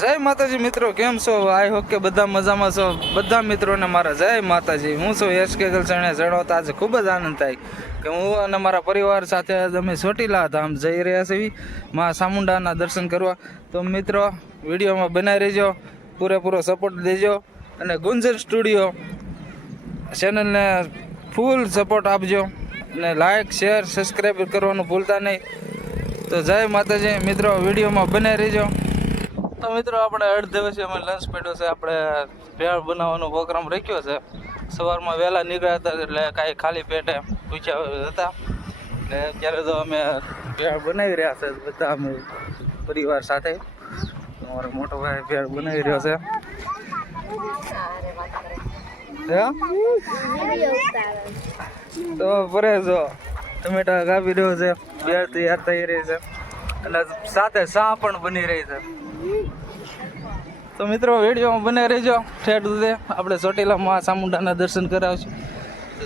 જય માતાજી મિત્રો, કેમ છો? આઈ હોપ કે બધા મજામાં છો. બધા મિત્રોને મારા જય માતાજી. હું છું યશ કેગલ સણે જણાવતા આજે ખૂબ જ આનંદ થાય કે હું અને મારા પરિવાર સાથે અમે ચોટીલા ધામ જઈ રહ્યા છીએ. મા ચામુંડાના દર્શન કરવા. તો મિત્રો, વિડીયોમાં બનાવી રહેજો. પૂરેપૂરો સપોર્ટ દેજો. અને ગુંજર સ્ટુડિયો ચેનલને ફૂલ સપોર્ટ આપજો. અને લાઇક શેર સબસ્ક્રાઈબ કરવાનું ભૂલતા નહીં. તો જય માતાજી. મિત્રો, વિડીયોમાં બનાવી રહેજો. તો મિત્રો આપણે અડધ દિવસે અમે લંચ પેટો છે. આપણે ભેળ બનાવવાનો પ્રોગ્રામ રાખ્યો છે. સવારમાં વહેલા નીકળ્યા હતા એટલે કાંઈ ખાલી પેટે પૂછ્યા હતા. એટલે અત્યારે તો અમે ભેળ બનાવી રહ્યા છે બધા અમે પરિવાર સાથે. અમારો મોટો ભાઈ ભેળ બનાવી રહ્યો છે. તો ભરે જો, ટમેટા કાપી રહ્યો છે બે તૈયાર થઈ રહી છે. અને સાથે સા પણ બની રહી છે. તો મિત્રો, વિડીયોમાં બને રહેજો. ઠેઠ સુધી આપણે ચોટીલા મા ચામુંડાના દર્શન કરાવશું.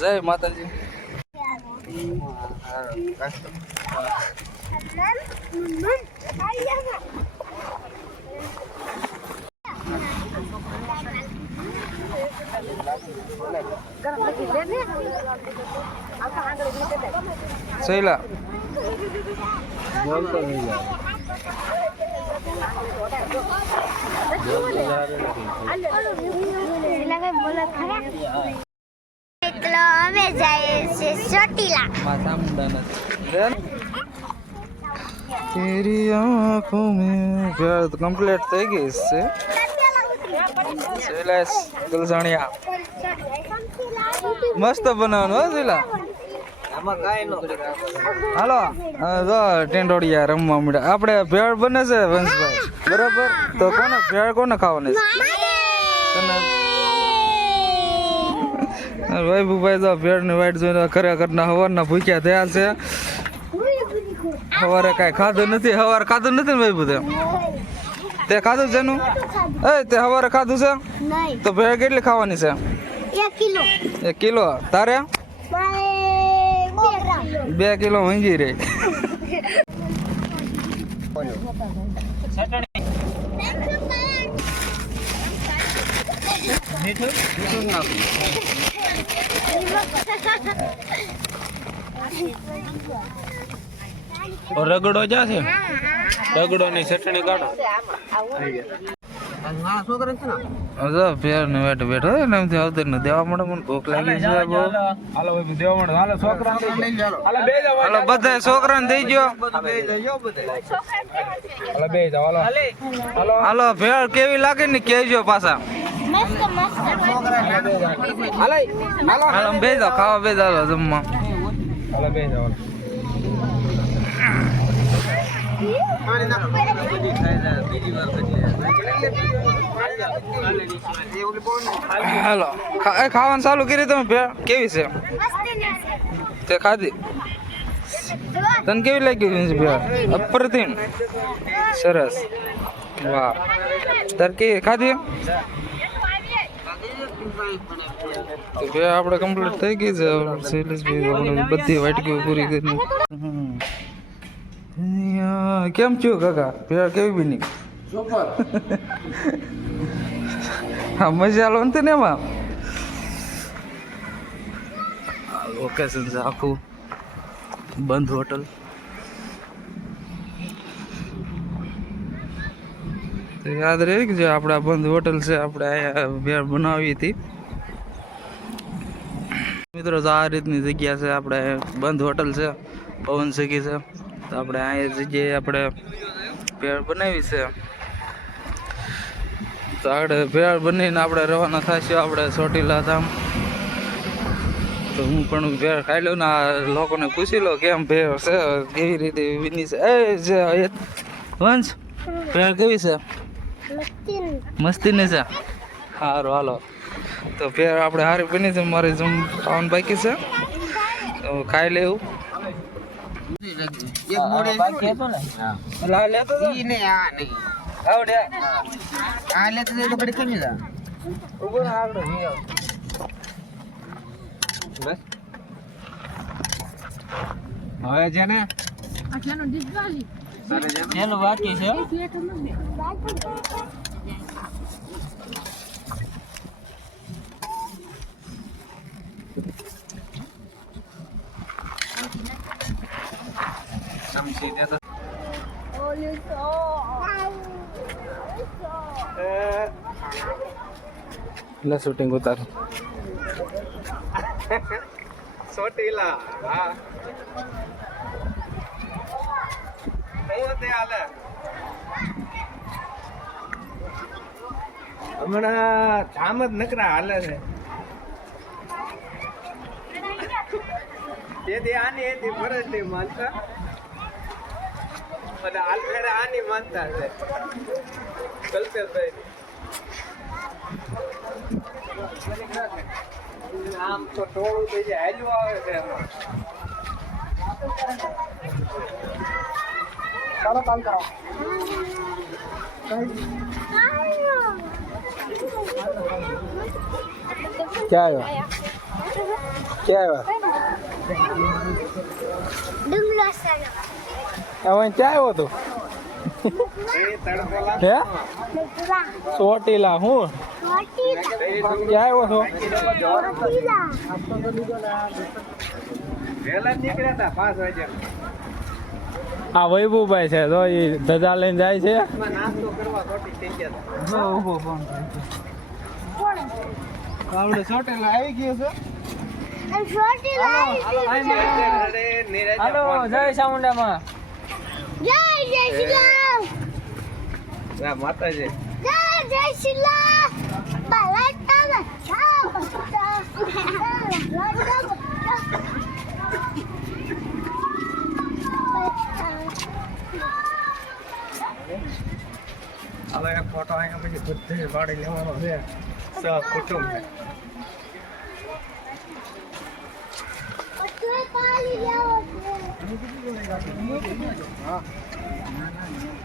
જય માતાજી. શૈલા એટલો અમે જઈએ છીએ ચોટીલા તેરી આંખો મેં ઘર કમ્પ્લીટ થઈ ગઈ છે. શૈલેષ ગલસાણિયા મસ્ત બનાવવાનું હો, શૈલા. હાલો હા, જો ટેંડોળિયા રમવા મળ્યા આપણે ભેળ બને છે વંશભાઈ. બરાબર? તો કોને? ભેળ કોને ખાવાની? છે ભાઈ ભાઈ તો ભેળની વાઈટ જોઈને ખરેખરના હવારના ભૂખ્યા થયા છે. સવારે કાંઈ ખાધું નથી. સવારે ખાધું નથી ને ભાઈ બધે તે ખાધું છે એનું એ તે સવારે ખાધું છે? તો ભેળ કેટલી ખાવાની છે? એક કિલો. એક કિલો. તારે? બે કિલો મંગી રે રગડો જા છે? રગડો ની ચટણી કાઢો. ને વેટ બેઠો ને એમથી આવતી ને દેવા મળે મને ભૂખ લાગી છે હાલો દેવા માંડો હાલો છોકરા હાલો બે જાવ હાલો બધા છોકરાને દઈ ગયો હાલો બે જાવ હાલો હાલો. હાલો. ભેળ કેવી લાગે ને કેજો પાછા. મસ્ત મસ્ત. હાલો હાલો બે જાવ ખાવા બે જાવ જમવા હાલો બે જાવ હાલો. એ ખાવાનું ચાલુ કરી તમે ભેળ કેવી છે? તે ખાધી? તને કેવી લાગી ભેળ અપ્રતિમ. સરસ. વાહ. તાર કે ખાધી? તો ભેળ આપણે કમ્પ્લીટ થઈ ગઈ છે. બધી વાટકીઓ પૂરી કરી હમ. કેમ છું કાકા? ભેળ કેવી બની? હા મજા આલો ને તને એમાં? લોકેશન છે આખું બંધ હોટલ. તો યાદ રહે કે જે આપણા બંધ હોટલ છે આપણે અહીંયા ભેળ બનાવી હતી. મિત્રો આ રીતની જગ્યા છે આપણે બંધ હોટલ છે પવન સખી છે. તો આપણે આ જગ્યાએ આપણે ભેળ બનાવી છે. તો આગળ ભેળ બનીને આપણે રવાના થશું આપણે ચોટીલા ધામ. તો હું પણ ભેળ ખાઈ લઉં ને આ લોકોને પૂછી લો કેમ ભેળ છે કેવી રીતે વિની છે? એ જે વંશ ભેળ કેવી છે? મસ્તીની. છે? સારું હાલો. તો ભેળ આપણે હારી બની છે મારી જમ ખાવાનું બાકી છે. તો ખાઈ લેવું. લા. લેતો તો? આવડે ઊભો રહે, આવડે નહીં આવડે. હવે છે ને? બાકી છે. એટલે શૂટિંગ ઉતાર. હા. હમણાં જામ જ નકરા હાલે છે. તેથી આની એથી ફરજ નહીં માનતા. અને હાલ ફેરે આની માનતા છે. કલ્પેશભાઈ. આમ તો ટોળું થઈ જાય હાલ્યું આવે છે એમાં. ચાલો કાલ કરો. ક્યાં આવ્યા? ક્યાં હવે ક્યાં આવ્યો તું એ હે ચોટીલા હું ક્યાં આવ્યો છો આ વૈભુભાઈ છે તો એ ધજા લઈને જાય છે એમાં નાસ્તો કરવા ખોટી થઈ ગયા હતા ઊભો ફોન આપણે ચોટીલા આવી ગયો છે હાલો જય ચામુંડામાં જય જય માતાજી. જય શ્રી હવે એક ફોટો અહીંયા પછી બધે પાડી લેવાનો છે. સહ કુટુંબ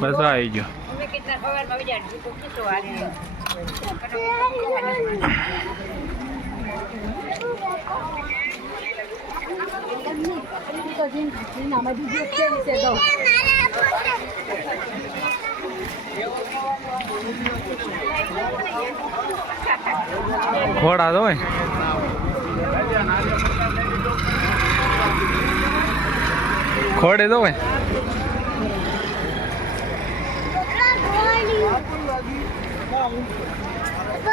તેડવાનું હોય અરે ઘોડા તો ખોડે તો હોય. આમ તો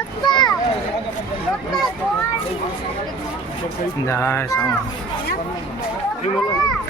હમણાં ડુંગરો આવશે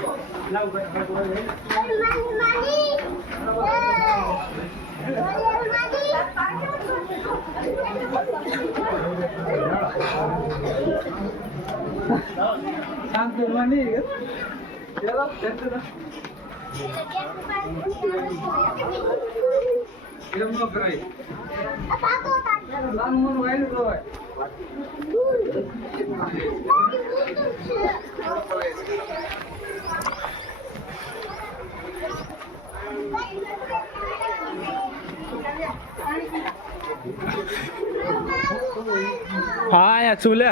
કેમ આવશે કે તો ભાઈ બધા ઉપર બસ આવી ગયો ઘોડા તો હોય ઘોડે તો હોય પપ્પા પપ્પા જાય હા યા ચૂલે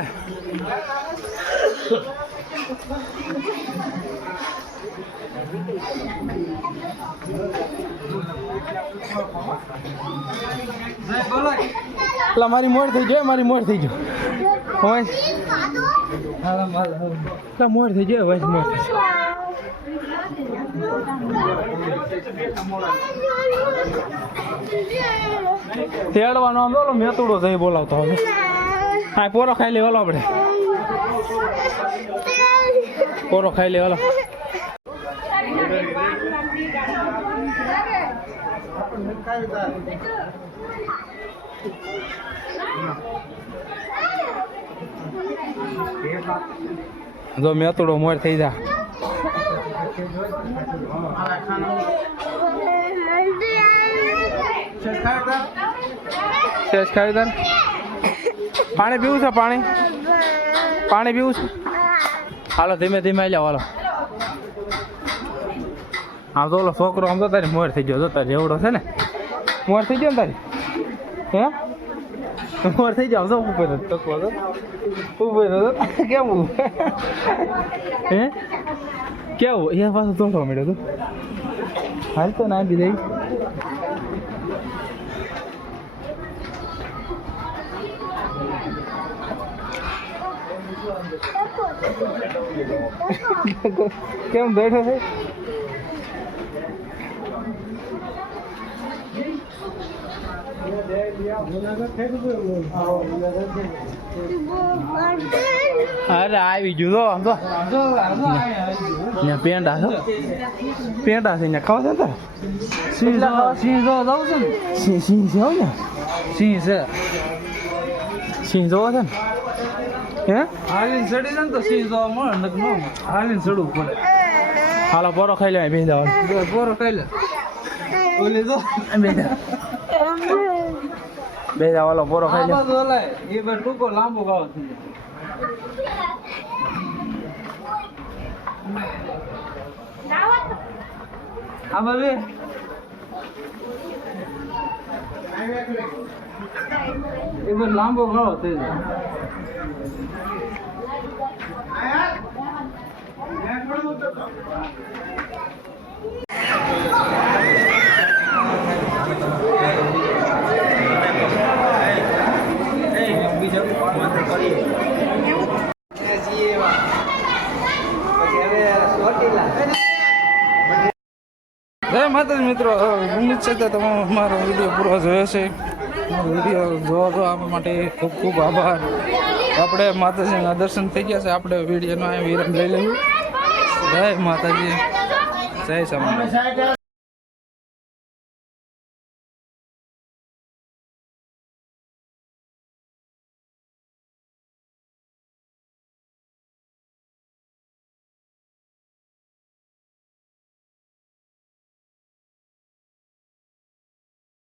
મારી મોડ થઈ જાય મારી મોડ થઈ જાય મોડ થઈ જાય વંશ મોડ. તેડવાનો આમ બોલો મેતુડો જઈ બોલાવતો હવે હા પોરો ખાઈ લે લેવાલો આપણે. પોરો ખાઈ લે લેવાલો જો મેતુડો મોર થઈ જા. શેષ ખાવી પાણી પીવું છે, પાણી? પાણી પીવું છે? હાલો, ધીમે ધીમે આવી જાઓ હાલો. આમ તો ઓલો છોકરો આમ તો તારી મોર થઈ ગયો જો તારી એવડો છે ને? મોર થઈ ગયો ને તારી? હે? મોર થઈ જાવ જો ઉપર તો ઉપર તો કેવું હે કેવું એ પાછું તોડવા મળ્યો તું હાલ તો ના દીધી કેમ બેઠો છે અરે આવી ગયું તો આમ તો ત્યાં પેંડા છો. પેંડા છે ત્યાં ખાવા છે સિંહ સિંહ જો જાવ છે ને? સિંહ સિંહ છે ને? સિંહ છે. સિંહ જોવો છે ને? હે? હાલીને ચડી જાય ને તો સિંહ જોવા મળે નક ન. હાલીને ચડવું પડે. હાલો પોરો ખાઈ લે બે જવાનું પોરો ખાઈ લે. ઓલી જા. બે જા ઓલો પોરો ખાઈ લે એ બે ટૂંકો લાંબો ગાવ આ બાબે એ બે લાંબો ગાળો થઈ જાય જય માતાજી મિત્રો ઉમ્મીદ છે કે તમે મારો વીડિયો પૂરો જોયો છે. મારો વીડિયો જોવા જોવા માટે ખૂબ ખૂબ આભાર. આપણે માતાજીના દર્શન થઈ ગયા છે. આપણે વિડીયોનો વિરામ લઈ લઈએ. જય માતાજી. જય સ્વામિનારાયણ.